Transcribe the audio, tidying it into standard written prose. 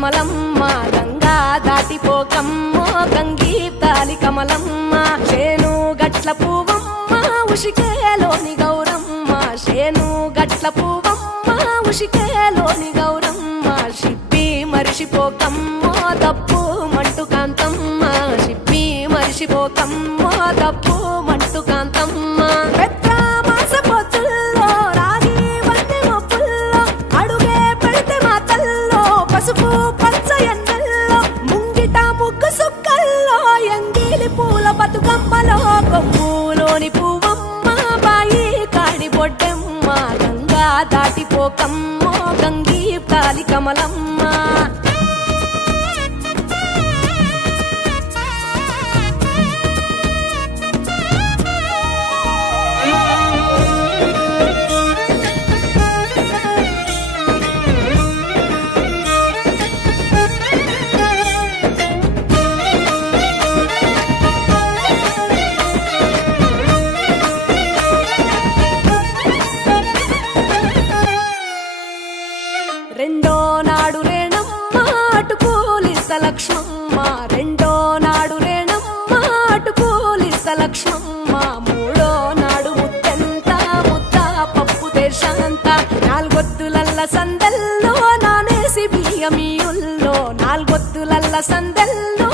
కమలమ్మ గంగా దాటిపోకమ్మో గంగీతాలి కమలమ్మ శేను గట్ల పువ్వమ్మ ఉషికేలోని గౌరమ్మ శేను గట్ల పువ్వమ్మ ఉషికేలోని గౌరమ్మ షిప్పి మరిషిపోకమ్మో దప్పు మంటు కాంతమ్మ షిప్పి మరిషిపోకమ్మో దప్పు మంటు కాంతమ్మ పసుపు పచ్చ ఎన్నెల్లో ముంగిట ముగ్గు సుక్కల్లో ఎంగిలి పూల బతుకమ్మలో కొమ్ములోని పువ్వమ్మ బాయి కాడి బొడ్డమ్మ గంగా దాటిపోకమ్మో గంగీ తాలి కమలమ్మ రెండో నాడు రేణమ్మ అటుకూలిస్త లక్ష్మమ్మ రెండో నాడు రేణమ్మ అటుకూలిస్త లక్ష్మమ్మ మూడో నాడు ముత్తెంత ముద్ద పప్పు దేశంత నాలుగొత్తులల్ల సందెల్లో నానేసి బియ్యమియుల్లో నాలుగొత్తులల్ల సందెల్లో